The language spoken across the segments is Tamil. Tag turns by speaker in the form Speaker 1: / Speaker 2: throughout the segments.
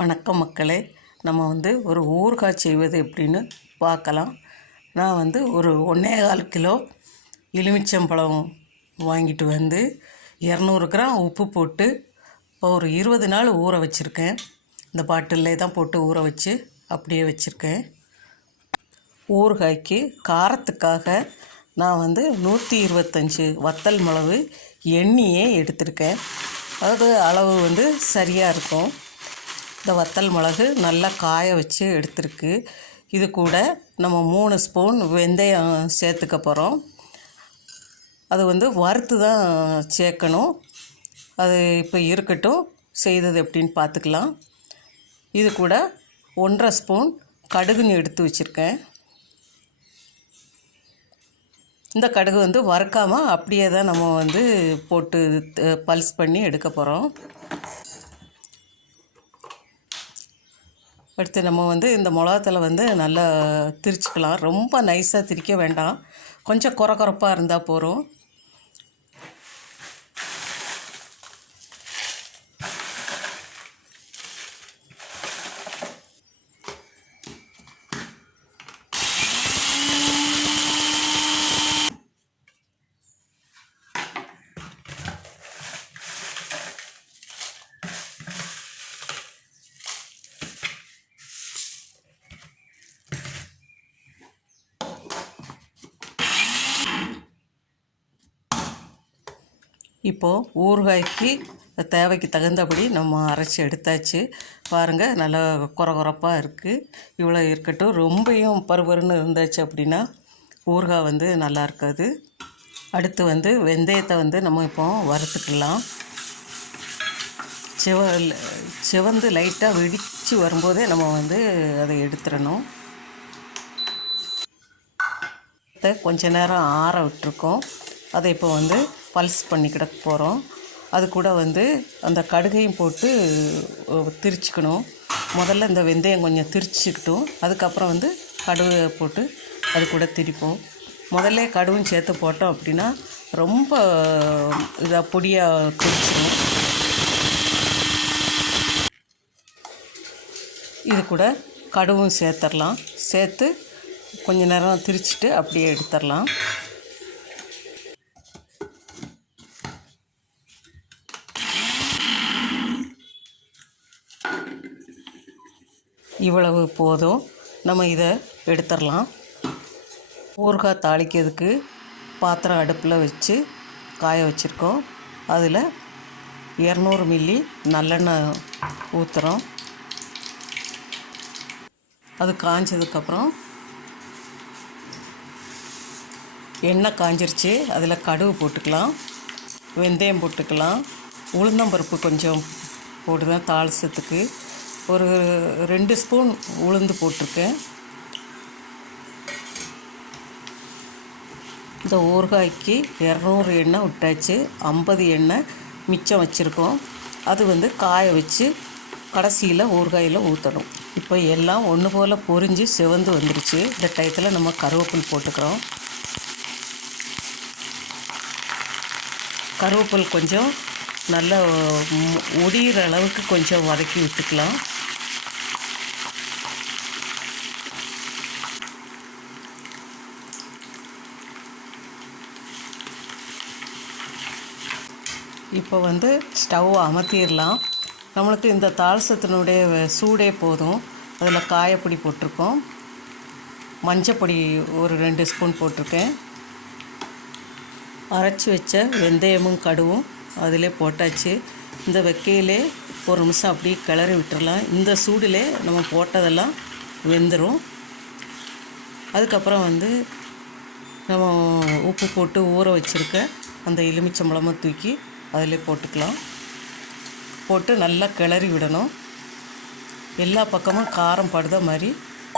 Speaker 1: வணக்கம் மக்களே. நம்ம வந்து ஒரு ஊறுகாய் செய்வது எப்படின்னு பார்க்கலாம். நான் வந்து ஒரு ஒன்றே கால் கிலோ எலுமிச்சம்பழம் வாங்கிட்டு வந்து இரநூறு கிராம் உப்பு போட்டு இப்போ ஒரு இருபது நாள் ஊற வச்சுருக்கேன். இந்த பாட்டிலே தான் போட்டு ஊற வச்சு அப்படியே வச்சுருக்கேன். ஊறுகாய்க்கு காரத்துக்காக நான் வந்து நூற்றி இருபத்தஞ்சி வத்தல் மிளகு எண்ணெயே எடுத்திருக்கேன். அது அளவு வந்து சரியாக இருக்கும். இந்த வத்தல் மிளகு நல்லா காய வச்சு எடுத்துருக்கு. இது கூட நம்ம மூணு ஸ்பூன் வெந்தயம் சேர்த்துக்க போகிறோம் அது வந்து வறுத்து தான் சேர்க்கணும். அது இப்போ இருக்கட்டும். செய்தது எப்படின்னு பார்த்துக்கலாம். இது கூட ஒன்றரை ஸ்பூன் கடுகுன்னு எடுத்து வச்சுருக்கேன். இந்த கடுகு வந்து வறுக்காமல் அப்படியே தான் நம்ம வந்து போட்டு பல்ஸ் பண்ணி எடுக்க போகிறோம் அடுத்து நம்ம வந்து இந்த மிளகாத்தில் வந்து நல்லா திரிச்சுக்கலாம். ரொம்ப நைஸாக திரிக்க வேண்டாம். கொஞ்சம் குறை குறைப்பாக இருந்தால் போதும். இப்போது ஊறுகாய்க்கு தேவைக்கு தகுந்தபடி நம்ம அரைச்சி எடுத்தாச்சு. பாருங்கள் நல்லா குறகுறப்பாக இருக்குது இவ்வளோ இருக்கட்டும். ரொம்பையும் பருபருன்னு இருந்தாச்சு அப்படின்னா ஊறுகாய் வந்து நல்லா இருக்காது. அடுத்து வந்து வெந்தயத்தை வந்து நம்ம இப்போ வறுத்துக்கலாம். சிவ சிவந்து லைட்டாக வெடித்து வரும்போதே நம்ம வந்து அதை எடுத்துடணும். கொஞ்ச நேரம் ஆற விட்டுருக்கோம். அதை இப்போ வந்து பல்ஸ் பண்ணிக்கிட போகிறோம் அது கூட வந்து அந்த கடுகையும் போட்டு திரிச்சுக்கணும். முதல்ல இந்த வெந்தயம் கொஞ்சம் திரிச்சுக்கிட்டும். அதுக்கப்புறம் வந்து கடுகு போட்டு அது கூட திரிப்போம். முதல்ல கடுகும் சேர்த்து போட்டோம் அப்படின்னா ரொம்ப இதாக பொடியாக திரிச்சிடும் இது கூட கடுவும் சேர்த்துடலாம். சேர்த்து கொஞ்ச நேரம் திரிச்சிட்டு அப்படியே எடுத்துடலாம். இவ்வளவு போதும். நம்ம இதை எடுத்துடலாம். ஊறுகாய் தாளிக்கிறதுக்கு பாத்திரம் அடுப்பில் வச்சு காய வச்சுருக்கோம். அதில் இரநூறு மில்லி நல்லெண்ணெய் ஊற்றுறோம் அது காஞ்சதுக்கப்புறம் எண்ணெய் காஞ்சிருச்சு. அதில் கடுகு போட்டுக்கலாம். வெந்தயம் போட்டுக்கலாம். உளுந்தம்பருப்பு கொஞ்சம் போடுவேன் தாளிசத்துக்கு ஒரு ரெண்டு ஸ்பூன் உளுந்து போட்டிருக்கேன். இந்த ஊறுகாய்க்கு இரநூறு எண்ணெய் விட்டாச்சு. ஐம்பது எண்ணெய் மிச்சம் வச்சுருக்கோம். அது வந்து காய வச்சு கடைசியில் ஊறுகாயில் ஊற்றணும் இப்போ எல்லாம் ஒன்று போல் பொரிஞ்சு சிவந்து வந்துருச்சு. இந்த டயத்தில் நம்ம கருவேப்பில் போட்டுக்கிறோம். கருவேப்பில் கொஞ்சம் நல்லா ஒடிகிற அளவுக்கு கொஞ்சம் வதக்கி விட்டுக்கலாம். இப்போ வந்து ஸ்டவ் அமர்த்திடலாம் நம்மளுக்கு இந்த தாளசத்தினுடைய சூடே போதும். அதில் காயப்பொடி போட்டிருக்கோம். மஞ்சப்பொடி ஒரு ரெண்டு ஸ்பூன் போட்டிருக்கேன். அரைச்சி வச்ச வெந்தயமும் கடுவும் அதிலே போட்டாச்சு. இந்த வெக்கையிலே ஒரு நிமிஷம் அப்படியே கிளறி விட்டுடலாம் இந்த சூடிலே நம்ம போட்டதெல்லாம் வெந்துடும் அதுக்கப்புறம் வந்து நம்ம உப்பு போட்டு ஊற வச்சுருக்க அந்த எலுமிச்சம்பழமாக தூக்கி அதில் போட்டுக்கலாம். போட்டு நல்லா கிளறி விடணும். எல்லா பக்கமும் காரம் படுத மாதிரி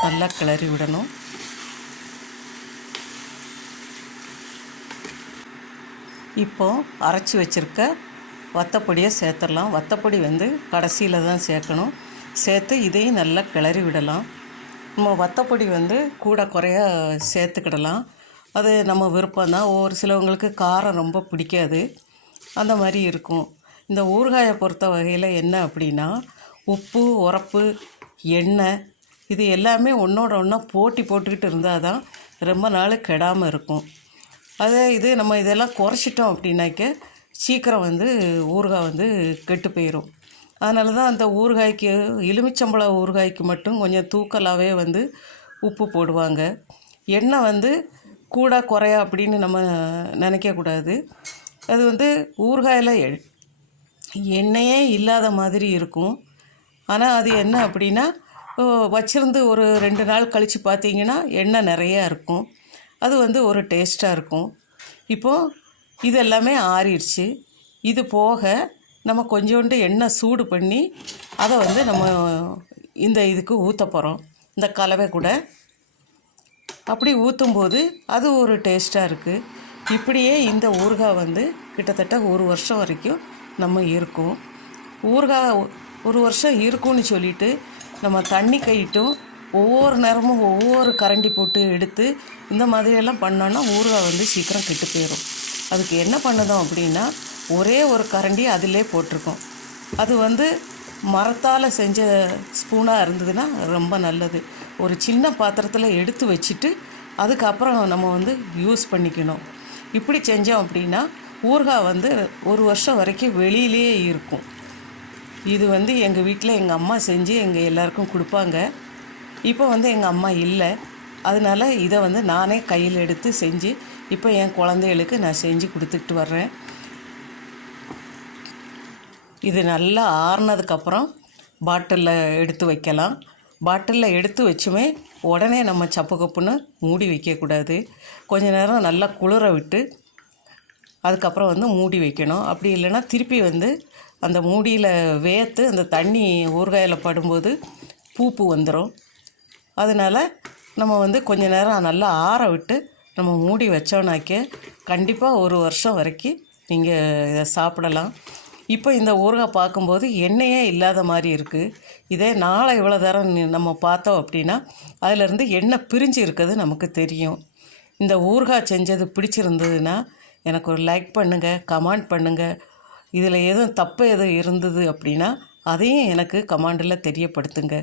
Speaker 1: நல்லா கிளறி விடணும். இப்போ அரைச்சி வச்சுருக்க வத்தப்பொடியை சேர்த்துடலாம். வத்தப்பொடி வந்து கடைசியில் தான் சேர்க்கணும். சேர்த்து இதையும் நல்லா கிளறி விடலாம். நம்ம வத்தப்பொடி வந்து கூட குறைய சேர்த்துக்கிடலாம். அது நம்ம விருப்பம் தான் ஒரு சிலவங்களுக்கு காரம் ரொம்ப பிடிக்காது. அந்த மாதிரி இருக்கும். இந்த ஊறுகாயை பொறுத்த வகையில் என்ன அப்படின்னா உப்பு உரப்பு எண்ணெய் இது எல்லாமே ஒன்றோட ஒன்றா போட்டி போட்டுக்கிட்டு இருந்தால் தான் ரொம்ப நாள் கெடாமல் இருக்கும். அதே இது நம்ம இதெல்லாம் குறைச்சிட்டோம் அப்படின்னாக்க சீக்கிரம் வந்து ஊறுகாய் வந்து கெட்டு போயிடும் அதனால தான் அந்த ஊறுகாய்க்கு எலுமிச்சம்பழ ஊறுகாய்க்கு மட்டும் கொஞ்சம் தூக்கலாகவே வந்து உப்பு போடுவாங்க. எண்ணெய் வந்து கூட குறையா அப்படின்னு நம்ம நினைக்கக்கூடாது அது வந்து ஊறுகாயில் எண்ணெயே இல்லாத மாதிரி இருக்கும். ஆனால் அது என்ன அப்படின்னா வச்சுருந்து வச்சிருந்து ஒரு ரெண்டு நாள் கழித்து பார்த்தீங்கன்னா எண்ணெய் நிறையா இருக்கும். அது வந்து ஒரு டேஸ்ட்டாக இருக்கும். இப்போது இதெல்லாமே ஆறிடுச்சு. இது போக நம்ம கொஞ்சோண்டு எண்ணெய் சூடு பண்ணி அதை வந்து நம்ம இந்த இதுக்கு ஊற்ற போகிறோம் இந்த கலவை கூட அப்படி ஊற்றும்போது அது ஒரு டேஸ்ட்டாக இருக்குது இப்படியே இந்த ஊறுகாய் வந்து கிட்டத்தட்ட ஒரு வருஷம் வரைக்கும் நம்ம இருக்கும். ஊறுகாய் ஒரு வருஷம் இருக்கும்னு சொல்லிட்டு நம்ம தண்ணி கையிட்டும் ஒவ்வொரு நேரமும் ஒவ்வொரு கரண்டி போட்டு எடுத்து இந்த மாதிரியெல்லாம் பண்ணோன்னா ஊறுகாய் வந்து சீக்கிரம் கெட்டு போயிடும் அதுக்கு என்ன பண்ணுதோம் அப்படின்னா ஒரே ஒரு கரண்டி அதிலே போட்டிருக்கோம். அது வந்து மரத்தால் செஞ்ச ஸ்பூனாக இருந்ததுன்னா ரொம்ப நல்லது. ஒரு சின்ன பாத்திரத்தில் எடுத்து வச்சுட்டு அதுக்கப்புறம் நம்ம வந்து யூஸ் பண்ணிக்கணும். இப்படி செஞ்சோம் அப்படின்னா ஊறுகாய் வந்து ஒரு வருஷம் வரைக்கும் வெளியிலேயே இருக்கும். இது வந்து எங்கள் வீட்டில் எங்கள் அம்மா செஞ்சு எங்கள் எல்லாருக்கும் கொடுப்பாங்க. இப்போ வந்து எங்கள் அம்மா இல்லை. அதனால் இதை வந்து நானே கையில் எடுத்து செஞ்சு இப்போ என் குழந்தைகளுக்கு நான் செஞ்சு கொடுத்துட்டு வர்றேன். இது நல்லா ஆறுனதுக்கப்புறம் பாட்டிலில் எடுத்து வைக்கலாம். பாட்டிலில் எடுத்து வச்சுமே உடனே நம்ம சப்பு கப்புன்னு மூடி வைக்கக்கூடாது. கொஞ்ச நேரம் நல்லா குளிர விட்டு அதுக்கப்புறம் வந்து மூடி வைக்கணும். அப்படி இல்லைன்னா திருப்பி வந்து அந்த மூடியில் வேர்த்து அந்த தண்ணி ஊறுகாயில் படும்போது பூப்பு வந்துடும் அதனால் நம்ம வந்து கொஞ்ச நேரம் நல்லா ஆற விட்டு நம்ம மூடி வச்சோன்னாக்கே கண்டிப்பாக ஒரு வருஷம் வரைக்கும் நீங்கள் இதை சாப்பிடலாம். இப்போ இந்த ஊறுகாய் பார்க்கும்போது எண்ணெயே இல்லாத மாதிரி இருக்குது இதே நாளை இவ்வளோ தரம் நம்ம பார்த்தோம் அப்படின்னா அதிலிருந்து எண்ணெய் பிரிஞ்சு இருக்கிறது நமக்கு தெரியும். இந்த ஊறுகாய் செஞ்சது பிடிச்சிருந்ததுன்னா எனக்கு ஒரு லைக் பண்ணுங்கள் கமெண்ட் பண்ணுங்கள் இதில் எதுவும் தப்பு எதுவும் இருந்தது அப்படின்னா அதையும் எனக்கு கமாண்டில் தெரியப்படுத்துங்க.